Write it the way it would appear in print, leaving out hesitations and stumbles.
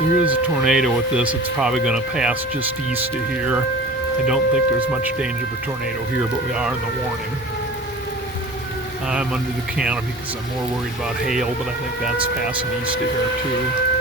There is a tornado with this. It's probably going to pass just east of here. I don't think there's much danger of a tornado here, but we are in the warning. I'm under the canopy because I'm more worried about hail, but I think that's passing east of here too.